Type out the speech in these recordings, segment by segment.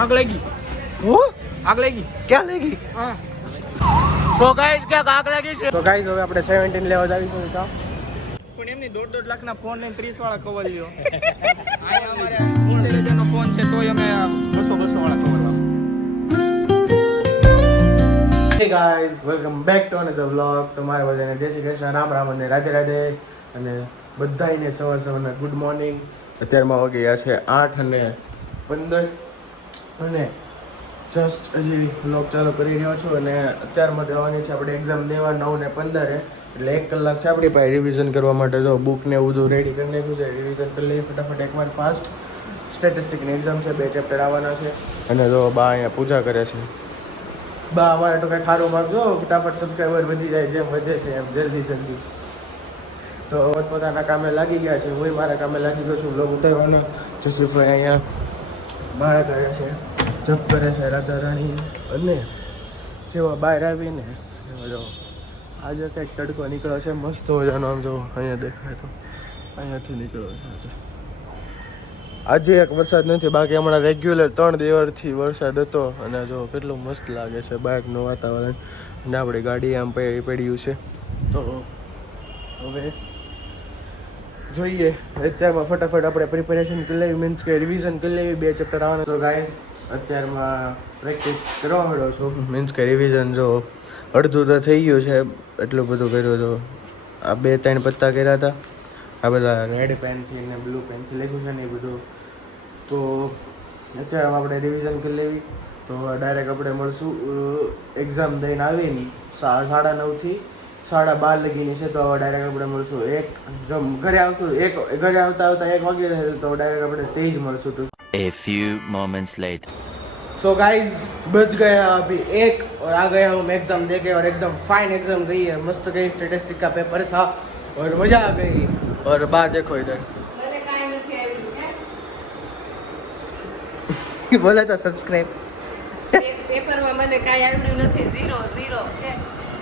आग लगी હું आग लगी ક્યાં લઈ हाँ સો ગાઈસ ક્યાં આગ લાગી છે તો ગાઈસ હવે આપણે 17 લેવા જાવીશું કા પણ એમની 1.5 લાખના ફોન ને 30 વાળા કવર લ્યો આયા અમારે ઇન્ટેલિજન્ટનો ફોન છે તોય અમે 200 વાળા કવર લાવ હે guys welcome back to another vlog તમારા બધાને જય શ્રી કૃષ્ણ રામ રામ અને રાધે રાધે અને બધાયને સવારના ગુડ મોર્નિંગ અત્યારમાં વાગી ગયા છે 8:15 અને જસ્ટ હજી વ્લોગ ચાલુ કરી રહ્યો છું અને અત્યારમાં દેવાની છે આપણે એક્ઝામ દેવા 9:15 એટલે 1 કલાક છે આપણી પાસે રિવિઝન કરવા માટે જો બુક ને બધું રેડી કરી નાખ્યું છે રિવિઝન કરી લઈએ ફટાફટ એકવાર ફાસ્ટ સ્ટેટિસ્ટિકની એક્ઝામ છે 2 ચેપ્ટર આવવાના છે અને જો બા અહીંયા પૂજા કરે છે બા અમારે તો કંઈ ખારું માગજો ફટાફટ સબસ્ક્રાઈબર વધી જાય જેમ વધે છે એમ જલ્દી તો પોતાના કામે લાગી ગયા છે હું મારા કામે લાગી ગયો છું વ્લોગ ઉતારવાના જસવીભાઈ અહીંયા માળા કરે છે જપ કરે છે રાધા રાણી અને જેવા બહાર આવીને જો આજે કંઈક તડકો નીકળ્યો છે મસ્ત મજાનો આમ જો અહીંયા દેખાય તો અહીંયાથી નીકળ્યો છે આજે એક વરસાદ નથી બાકી હમણાં રેગ્યુલર 3 દિવસથી વરસાદ હતો અને જો કેટલું મસ્ત લાગે છે બહારનું વાતાવરણ અને આપણી ગાડી આમ પડ્યું છે તો હવે જોઈએ અત્યારમાં ફટાફટ આપણે પ્રિપેરેશન કરી લેવી મીન્સ કે રિવિઝન કરી લેવી 2 ચેપ્ટર આવવાના તો ગાઈસ અત્યારમાં પ્રેક્ટિસ કરવા માંડ્યો છું મીન્સ કે રિવિઝન જો અડધું તો થઈ ગયું છે એટલું બધું કર્યું તો આ 2-3 પત્તા કર્યા હતા આ બધા રેડ પેનથી ને બ્લુ પેનથી લખ્યું છે ને એ બધું તો અત્યારે આપણે રિવિઝન કરી લેવી તો ડાયરેક્ટ આપણે મળશું એક્ઝામ દઈને આવીને 9:30 થી 12:30 લગીની છે તો ડાયરેક્ટ આપણે મળશું ઘરે આવશું ઘરે આવતા 1 વાગી જશે તો ડાયરેક્ટ આપણે તે જ મળશું તો A few moments later. So guys बच गया अभी 1 और आ गया हूँ मैं एग्जाम दे के और एकदम फाइन एग्जाम गई है मस्त गई स्टैटिस्टिक का पेपर था और मजा आ गई और बात देखो इधर મને કાઈ નથી આવ્યું હે बोला तो सब्सक्राइब પેપરમાં મને કાઈ આવ્યું નથી 0 હે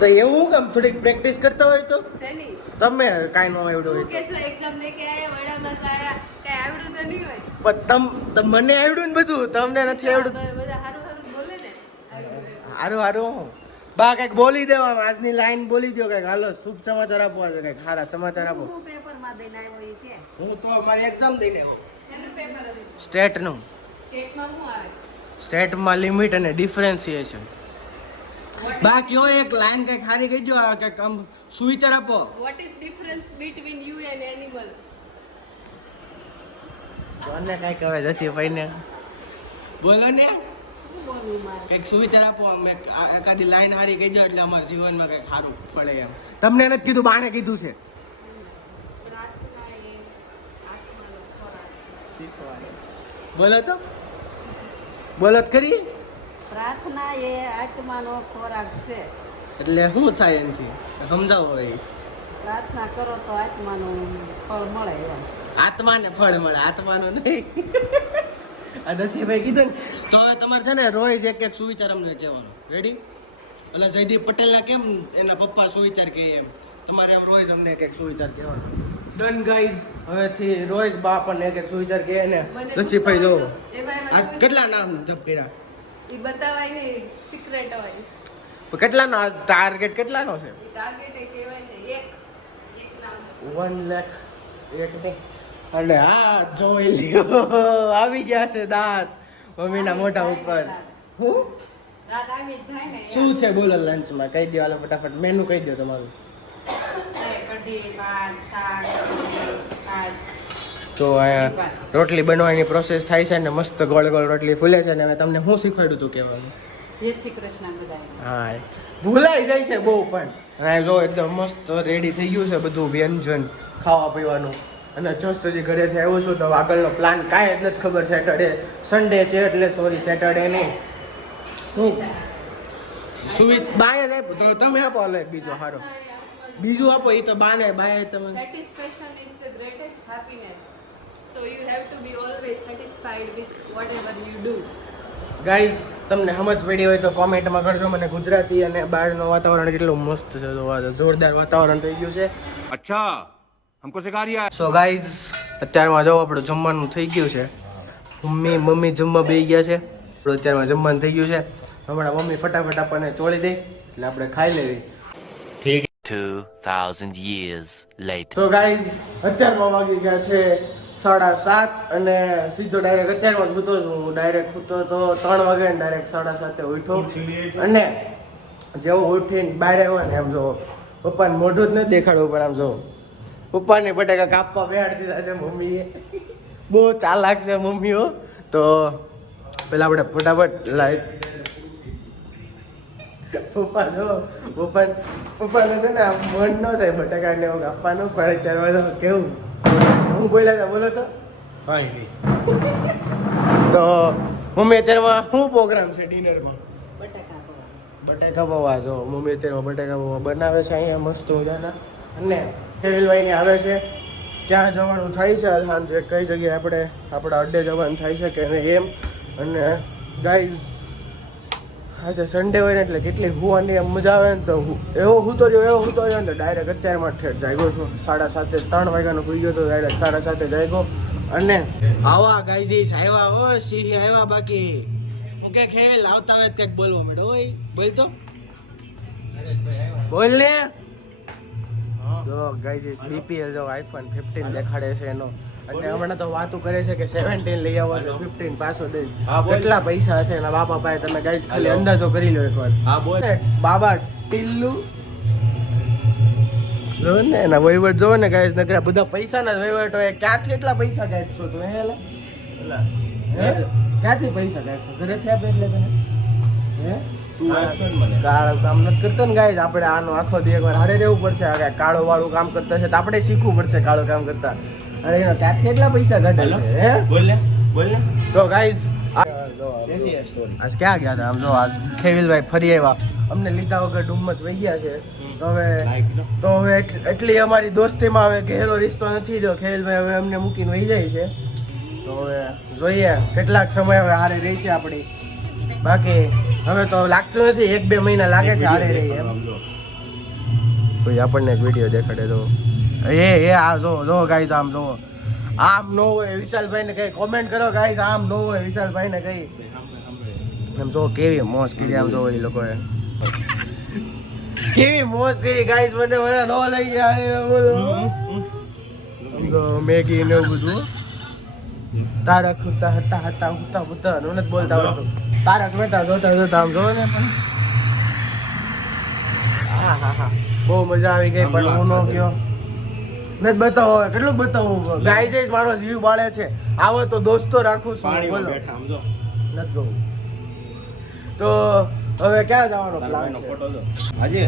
तो એવું કેમ થોડીક પ્રેક્ટિસ કરતા હોય તો સેની તમે કાઈ ન આવડ્યું તું હોય કે શું એક્ઝામ દે કે આયા વડામાં આયા કાઈ આવ્યું તો નહીં હોય પણ મને આવડ્યું ને બધું તમને નથી આવડ્યું બધા હારું હારું બોલે ને આવ્યું હારું હારું બા કંઈક બોલી દેવા આજની લાઈન બોલી દો કંઈક હાલો શુભ સમાચાર આપો આજે કંઈક સારા સમાચાર આપો હું પેપરમાં દઈને આવ્યો ઈ કે હું તો મારી એક્ઝામ દઈને આવ્યો શેનું પેપર હતું સ્ટેટનું સ્ટેટમાં શું આવે સ્ટેટમાં લિમિટ અને ડિફરન્સિએશન બા કયો એક લાઈન કંઈક સારી કહી દો કંઈક આમ સુવિચાર આપો what is difference between you and animal મને કંઈક હવે જસી ભાઈને બોલો ને શું બોલવું મારે કંઈક સુવિચાર આપો આમ એકાદી લાઈન સારી કહી દો એટલે અમારા જીવનમાં કંઈક સારું પડે એમ તમને નથી કીધું બાને કીધું છે પ્રાર્થના એ આત્માનો ખોરાક છે બોલો તો બોલો તો ખરી પ્રાર્થના એ આત્માનો ખોરાક છે એટલે શું થાય એનાથી સમજાવો એ પ્રાર્થના કરો તો આત્માનું ફળ મળે એમ આત્માને ફળ મળે આત્માનો નહીં આ દસીભાઈ કીધું ને તો હવે તમારે છે ને રોજ એક સુવિચાર અમને કહેવાનો રેડી એટલે જયદીપ પટેલના કેમ એના પપ્પા સુવિચાર કહે એમ તમારે એમ રોજ અમને એક સુવિચાર કહેવાનો ડન ગાઈઝ હવેથી રોજ બા આપણને એક સુવિચાર કહે ને દસીભાઈ જો આ કેટલા નામ જપ કર્યા એ બતાવાય ને સિક્રેટ હોય કેટલાનો ટાર્ગેટ કેટલાનો છે ટાર્ગેટ એ કહેવાય ને એક નામ 1 લાખ એક નહીં અને હા જોઈ લ્યો આવી ગયા છે દાંત મમ્મીના મોઢા ઉપર હું રાત આવી જાય ને શું છે બોલો લંચમાં કહી દો હાલો ફટાફટ મેનુ કહી દો તમારું કઢી ભાત શાક છાશ તો અહીંયા રોટલી બનવાની પ્રોસેસ થાય છે ને મસ્ત ગોળ ગોળ રોટલી ફૂલે છે ને હવે તમને શું શીખવાડ્યું હતું કહેવાનું જય શ્રી કૃષ્ણ બધાય હા ભૂલાઈ જાય છે બહુ પણ અને જો એકદમ મસ્ત રેડી થઈ ગયું છે બધું વ્યંજન ખાવા પીવાનું અને જસ્ટ હજી ઘરેથી આવ્યો છું તો આગળનો પ્લાન કાંઈ જ નથી ખબર સેટરડે સન્ડે છે એટલે સોરી સેટરડે નહીં હું બાય આપ્યું તો તમે આપો હાલો એક બીજો સારો બીજું આપો એ તો બાને બાય તમે satisfaction is the greatest happiness so you have to be always satisfied with whatever you do guys તમને સમજ પડી હોય તો કોમેન્ટમાં કરજો મને ગુજરાતી અને બહારનું વાતાવરણ કેટલું મસ્ત છે જોરદાર વાતાવરણ થઈ ગયું છે अच्छा हमको सिखा रिया સો ગાઈઝ અત્યારમાં જો આપણું જમવાનું થઈ ગયું છે મમ્મી જમવા બેસી ગયા છે અત્યારમાં જમવાનું થઈ ગયું છે. હમણાં મમ્મી ફટાફટ આપણને ચોળી દે એટલે આપણે ખાઈ લેવી. 2000 years later. તો ગાઈઝ અત્યારમાં વાગી ગયા છે 7:30 અને સીધો ડાયરેક્ટ અત્યારમાં જ સૂતો છું. ડાયરેક્ટ સૂતો તો 3 વાગે ને ડાયરેક્ટ 7:30 ઉઠ્યો અને જેવો ઉઠીને બહાર આવ્યો ને એમ જો પપ્પાને મોઢું જ નથી દેખાડવું પણ આમ જો પપ્પાને બટાકા કાપવા બેહાડી દીધા છે મમ્મીએ. બહુ ચાલાક છે મમ્મીઓ. તો પેલા આપણે ફટાફટ લાઈટ પપ્પાને છે ને આમ મન ન થાય બટાકાને એવું કાપવાનું પણ 4 વાગે કેવું હું બોલ્યા હતા બોલો તો તો મમ્મી અત્યારમાં શું પ્રોગ્રામ છે ડિનરમાં? બટાકા પૌવા. જો મમ્મી અત્યારમાં બટાકા પૌવા બનાવે છે અહીંયા મસ્ત મજાના અને ટેવિલભાઈને આવે છે ત્યાં જવાનું થાય છે સાંજે કઈ જગ્યાએ આપણા અડ્ડે જવાનું થાય છે કે નહીં એમ. અને ગાઈઝ આજે સન્ડે હોય ને એટલે કેટલી હુવાની એમ મજા આવે ને તો એવો હૂતો રહ્યો ને ડાયરેક્ટ અત્યારમાં ઠેઠ જાગ્યો છું 7:30 3 વાગ્યાનો સુઈ ગયો તો ડાયરેક્ટ 7:30 જાગ્યો. અને આવા ગાઈઝ આવ્યા હો સિંહ આવ્યા બાકી હું કે ખેલ આવતા હોય કંઈક બોલવા માંડો હોય બોલ તો બોલ ને. જો ગાઈઝ બીપીએલ જો આઈફોન 15 દેખાડે છે એનો અને હમણાં તો વાતો કરે છે કે 17 લઈ આવો છે 15 પાછો દઈ. કેટલા પૈસા હશે એના બાપા પાસે તમે ગાઈઝ ખાલી અંદાજો કરી લો એકવાર. હા બોલ બાબા ટીલ્લુ જો ને એના વહીવટ જો ને ગાઈઝ નકરા બધા પૈસાના જ વહીવટ હોય. ક્યાંથી એટલા પૈસા કાઢશો તું હે ક્યાંથી પૈસા કાઢશો ઘરેથી આપે એટલે તને હે કાળું કામ નથી કરતો ને ગાઈઝ. આપણે આનો આખો દી એકવાર હારે રહેવું પડશે. કાળો વાળું કામ કરતા છે તો આપણે શીખવું પડશે કાળું કામ કરતા. અરે એનો ક્યાંથી એટલા પૈસા કાઢે છે હે બોલ ને. તો ગાઈઝ આજ ક્યાં ગયા હતા આમ જો આજ ખેવિલભાઈ ફરી આવ્યા અમને લીધા વગર ડુમ્મસ વહી ગયા છે. તો હવે એટલી અમારી દોસ્તીમાં હવે ગહેરો રિશ્તો નથી રહ્યો. ખેવિલભાઈ હવે અમને મૂકીને વહી જાય છે. તો હવે જોઈએ કેટલાક સમય હવે હારે રહી છે આપણી. બાકી હવે તો લાગતું નથી 1-2 મહિના લાગે છે હારે રહી એમ. કોઈ આપણને એક વિડીયો દેખાડે તો એ આ જો ગાઈઝ આમ જો આમ નો હોય વિશાલભાઈને કઈ કોમેન્ટ કરો ગાઈઝ. આમ નો હોય વિશાલભાઈને કઈ એમ જો કેવી મોજ કરી આમ જો એ લોકોએ કેવી મોજ કરી ગાઈઝ. મને નો લઈ ગયા મેગી ને એવું બધું. તારક હતા મને જ બોલતા આવડતું. તારક મહેતા જોતા આમ જો ને પણ હા બહુ મજા આવી ગઈ પણ હું નો ગયો નથી બતાવો કેટલું બતાવું. ગાય જઈશ મારો જીવ બાળે છે. આવો તો દોસ્તો રાખું છું બોલો નથી જોવું. તો હવે ક્યાં જવાનો પ્લાન છે આજે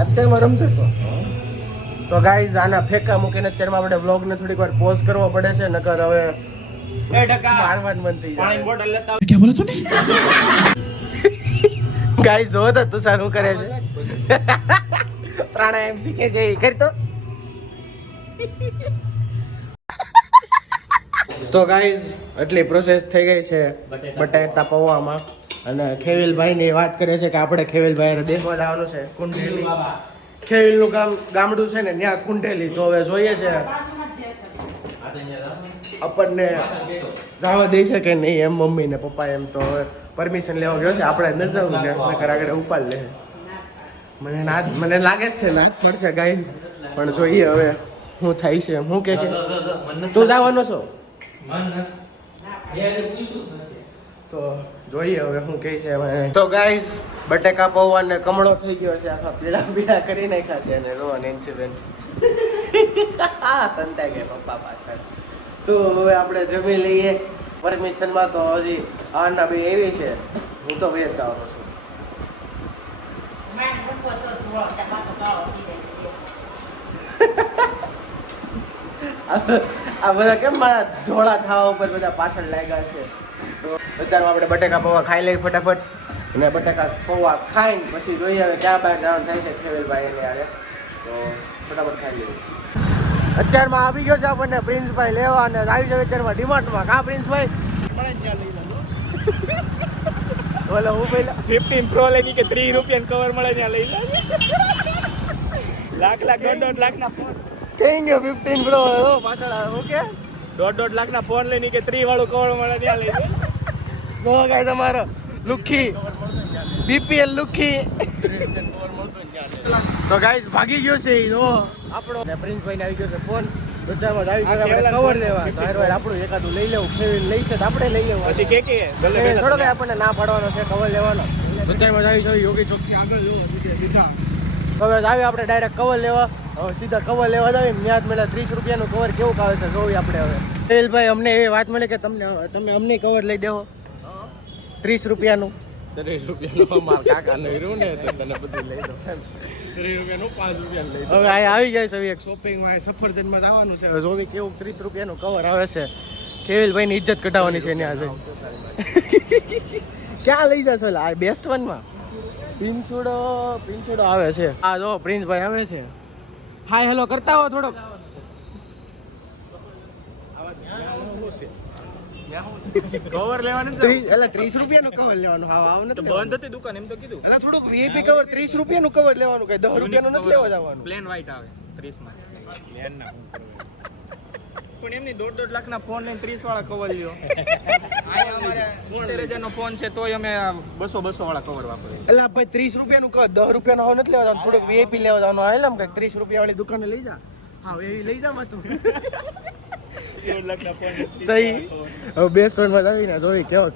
અત્યારમાં રમઝટમાં. તો ગાઈઝ આના ફેંકા મૂકીને અત્યારમાં આપણે વ્લોગને થોડીક વાર પોઝ કરવો પડે છે નકર હવે મારવાનું મન થઈ જાય. ક્યાં બોલો તું ગાઈઝ જો તો તુષાર શું કરે છે પ્રાણાયામ શીખે છે એ કરતો. તો ગાઈઝ એટલી પ્રોસેસ થઈ ગઈ છે બટાટા પૌવામાં અને ખેવિલભાઈની વાત કરે છે કે આપણે ખેવિલભાઈ દેખવા જવાનું છે કુંડેલી. ખેવિલનું ગામડું છે ને ત્યાં કુંડેલી. તો હવે જોઈએ છે આપણને જવા દે છે કે નહીં એમ મમ્મી ને પપ્પા એમ. તો હવે પરમિશન લેવા ગયો છે આપણે ન જવું ને નકર આગળ ઉપાડ લે. મને લાગે જ છે ના મળશે ગાઈઝ પણ જોઈએ હવે શું થાય છે. હું કે તું જવાનો છો તો જોઈએ હવે શું કહે છે. તો ગાઈઝ બટેકા પૌવા ને કમળો થઈ ગયો છે આખા પીળા કરી નાખ્યા છે અને રોન ઇન્સિડન્ટ તંતા ગયા પપ્પા પાછળ. તો હવે આપણે જમી લઈએ પરમિશનમાં. તો હજી આના બે એવી છે હું તો વેર જવાનો છું. આ બધા કેમ મારા ધોળા ખાવા ઉપર બધા પાછળ લાગ્યા છે. તો અત્યારમાં આપણે બટાકા પૌવા ખાઈ લઈએ ફટાફટ અને બટાકા પૌવા ખાઈને પછી જોઈએ હવે ક્યાં બહાર જવાનું થાય છે ખેવેલભાઈ એને યારે. તો ફટાફટ ખાઈ લઈએ. અત્યારમાં આવી ગયો છે આપણને પ્રિન્સભાઈ લેવા અને આવી જાય અત્યારમાં ડિમાન્ડમાં. કા પ્રિન્સભાઈ બોલો હું પહેલા 15 પ્રો લઈ કે 30 રૂપિયા કવર મળે ત્યાં લઈ લાખ 1.5 લાખના ફોન થઈ ગયો 15 પ્રો પાછળ ઓકે 1.5 લાખના ફોન લઈને કે 30 વાળું કવર મળે ત્યાં લઈ તો ગાઈસ અમારો લુખી બીપીએલ લુખી તો ગાઈસ ભાગી ગયો છે ઈ જો આપણો પ્રિન્સભાઈ ને આવી ગયો છે ફોન બજારમાં આવી ગયો આપણે કવર લેવા તો હારવાર આપણું એકાદું લઈ લેવું ફેવિલ લઈ છે તો આપણે લઈ લેવું પછી કે થોડો કઈ આપણને ના પાડવાનો છે કવર લેવાનો બજારમાં આવી છે યોગી ચોક થી આગળ જો સીધા હવે આવી આપણે ડાયરેક્ટ કવર લેવા હવે સીધા કવર લેવા જાવી ન્યાજ મળે 30 રૂપિયાનું કવર કેવું આવે છે જોવી આપણે હવે ભાઈ અમને એવી વાત મળી કે તમે અમને કવર લઈ દેવો 30 રૂપિયાનું 30 રૂપિયાનું મારા કાકાનું હીરું ને તો તને બધું લઈ દો 30 રૂપિયાનું 5 રૂપિયાનું લઈ દો હવે આ આવી જાય છે એક શોપિંગમાં સફરજનમાં જવાનું છે જોવી કેવું 30 રૂપિયાનું કવર આવે છે કેવિલભાઈ ની ઇજ્જત કઢાવવાની છે ત્યાં જઈ ક્યાં લઈ જશો આ બેસ્ટ વનમાં પિંચુડો આવે છે આ જો પ્રિન્સભાઈ આવે છે હાય હેલો કરતા હો થોડોક કવર લેવાનું 30 રૂપિયાનું કવર લેવાનું હા આવ નથી બંધ હતી દુકાન એમ તો કીધું એટલે થોડુંક વીઆઈપી કવર 30 રૂપિયાનું કવર લેવાનું કઈ 10 રૂપિયાનું નથી લેવા જવાનું પ્લેન વ્હાઈટ આવે 30 માં પ્લેન ના પણ એમની 1.5 લાખના ફોન લઈને 30 વાળા કવર લ્યો આયા અમારે 70,000 નો ફોન છે તોય અમે 200 વાળા કવર વાપરીએ એટલે ભાઈ 30 રૂપિયાનું કવર 10 રૂપિયાનું હવે નથી લેવા જવાનું થોડુંક વીઆઈપી લેવા જવાનું હાલ એમ કઈક 30 રૂપિયા વાળી દુકાને લઈ જા હા એ લઈ જા તું 1.5 લાખના ફોન તઈ હવે બે સ્ટોરમાં આવીને જોઈ કેવો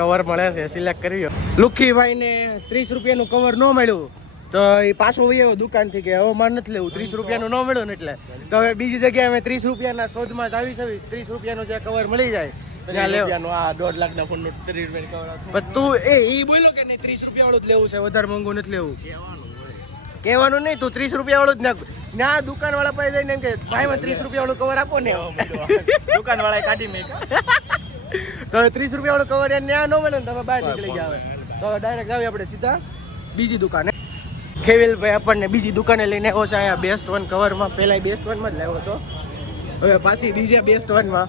કવર મળે છે સિલેક્ટ કરી લુખીભાઈ ને 30 રૂપિયાનું કવર ન મળ્યું તો એ પાછો વયો દુકાનથી કે હવે મારે નથી લેવું 30 રૂપિયાનું ન મળ્યું ને એટલે તો હવે બીજી જગ્યાએ અમે 30 રૂપિયાના શોધમાં જ આવી છે 30 રૂપિયાનું જે કવર મળી જાય ત્યાં લેવાનું આ 1.5 લાખના ફોન 30 રૂપિયાનું કવર પણ તું એ બોલ્યો કે નહીં 30 રૂપિયા વાળું જ લેવું છે વધારે મોંઘું નથી લેવું કહેવાનું નહીં તું 30 રૂપિયા વાળું જ ના દુકાન વાળા પાસે જઈને એમ કે ભાઈ મને 30 રૂપિયા વાળું કવર આપો ને દુકાન વાળાએ કાઢી મેં તો 30 રૂપિયા વાળું કવર ત્યાં ન મળે ને તમે બહાર નીકળી જાવ તો ડાયરેક્ટ આવી આપણે સીધા બીજી દુકાને ખેવિલભાઈ આપણને બીજી દુકાને લઈને આવ્યો છે અહીંયા બેસ્ટ વન કવરમાં પહેલા બેસ્ટ વનમાં જ લાવ્યો હતો હવે પાછી બીજા બેસ્ટ વનમાં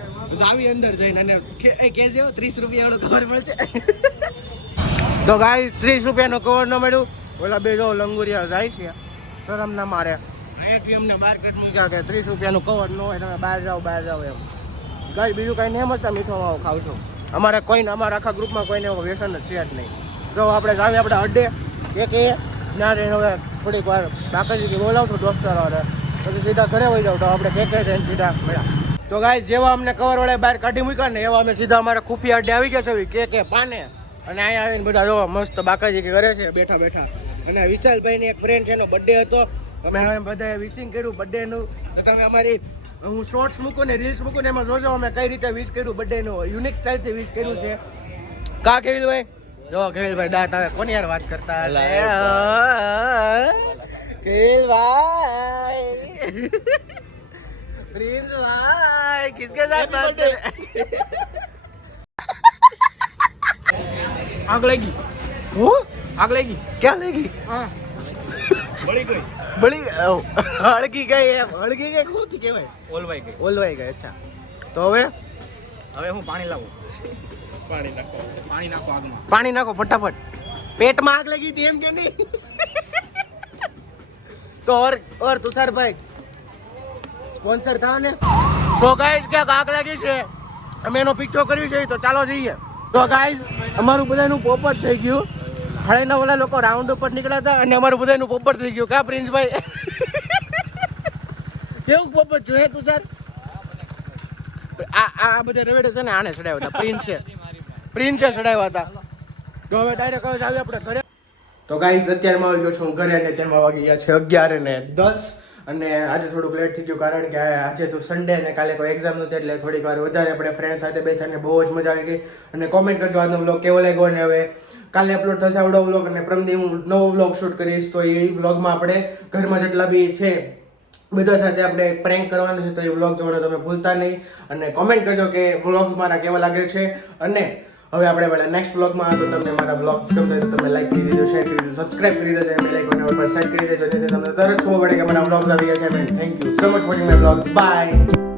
આવી અંદર જઈને અને કહેજે 30 રૂપિયા વાળું કવર મળશે તો ગાય 30 રૂપિયાનો કવર ન મળ્યું ઓલા બે જો લંગુરિયા જાય છે શરમ ના મારે અહીંયાથી અમને બહાર કાઢ મૂક્યા કે 30 રૂપિયાનું કવર ન હોય તમે બહાર જાઓ એમ ગાય બીજું કાંઈ નહીં સમજતા મીઠો માવો ખાવ છો અમારે કોઈને અમારા આખા ગ્રુપમાં કોઈને એવું વ્યસન જ છે જ નહીં જો આપણે જાવી આપણે અડ્ડે કે ના રહીને હવે થોડીક વાર બાકાજીથી બોલાવશું દોસ્તારો વાળા પછી સીધા ઘરે વહી જાવ તો આપણે કે સીધા મળ્યા તો ગાય જેવા અમને કવર વાળા બહાર કાઢી મૂક્યા ને એવા અમે સીધા અમારા ખુફી અડ્ડે આવી ગયા છે કે પાને અને અહીંયા આવીને બધા જોવા મસ્ત બાકાજી કે કરે છે બેઠા અને વિશાલભાઈની એક ફ્રેન્ડ છે એનો બર્થડે હતો અમે બધાએ વિશિંગ કર્યું બર્થડેનું તો તમે અમારી હું શોર્ટ્સ મૂકું ને રીલ્સ મૂકું ને એમાં જોજો અમે કઈ રીતે વિશ કર્યું બર્થડેનું યુનિક સ્ટાઇલથી વિશ કર્યું છે કા કેવિલભાઈ જો કેવિલભાઈ દાંત આવે કોની યાર વાત કરતા કેવિલભાઈ પ્રિન્સભાઈ કિસકે સાથ બાત કરે આગ લાગી હું આગ લાગી ક્યાં લાગી હા બળી ગઈ હળગી ગઈ એમ હળગી ગઈ શું કહેવાય ઓલવાઈ ગઈ અચ્છા તો હવે હું પાણી લાવું પાણી નાખો આગમાં પાણી નાખો ફટાફટ પેટમાં આગ લાગી હતી એમ કે નહીં તો ઓર તુષારભાઈ સ્પોન્સર થાવ ને સો ગાઈસ ક્યાંક આગ લાગી છે અમે એનો પિક્ચર કર્યું છે તો ચાલો જઈએ તો ગાઈસ અમારું બધાનું પોપટ થઈ ગયું હળેના ઓલા લોકો રાઉન્ડ ઉપર નીકળ્યા હતા અને અમારું બધાનું પોપટ થઈ ગયું કા પ્રિન્સભાઈ કેવું પોપટ જોઈએ તુષાર આ બધા રવેડે છે ને આને ચડાવ્યા હતા પ્રિન્સે ચડાવ્યા હતા તો હવે ડાયરેક્ટ હવે આવી આપણે ઘરે તો ગાઈઝ અત્યારમાં આવી ગયો છું ઘરે અને અત્યારમાં વાગી ગયા છે 11:10 અને આજે થોડુંક લેટ થઈ ગયું કારણ કે આજે તો સન્ડે ને કાલે કોઈ એક્ઝામ નથી એટલે થોડીક વાર વધારે આપણે ફ્રેન્ડ સાથે બેઠાને બહુ જ મજા આવી ગઈ અને કોમેન્ટ કરજો આજનો વ્લોગ કેવો લાગ્યો અને હવે કાલે અપલોડ થશે આવડો વ્લોગ અને પ્રમદી હું નવો વ્લોગ શૂટ કરીશ તો એ વ્લોગમાં આપણે ઘરમાં જેટલા બી છે બધા સાથે આપણે પ્રેન્ક કરવાનું છે તો એ વ્લોગ જોવાનો તમે ભૂલતા નહીં અને કોમેન્ટ કરજો કે વ્લોગ્સ મારા કેવા લાગે છે અને હવે આપણે પેલા નેક્સ્ટ વ્લોગમાં તો તમને મારા વ્લોગ્સ ગમતા તો તમે લાઈક કરી દેજો શેર કરી દેજો સબસ્ક્રાઇબ કરી દેજો અને લાઈક બટન પર સેટ કરી દેજો જેથી તમને તરત ખબર પડે કે મારા વ્લોગ્સ આવી ગયા છે thank you so much for my vlogs by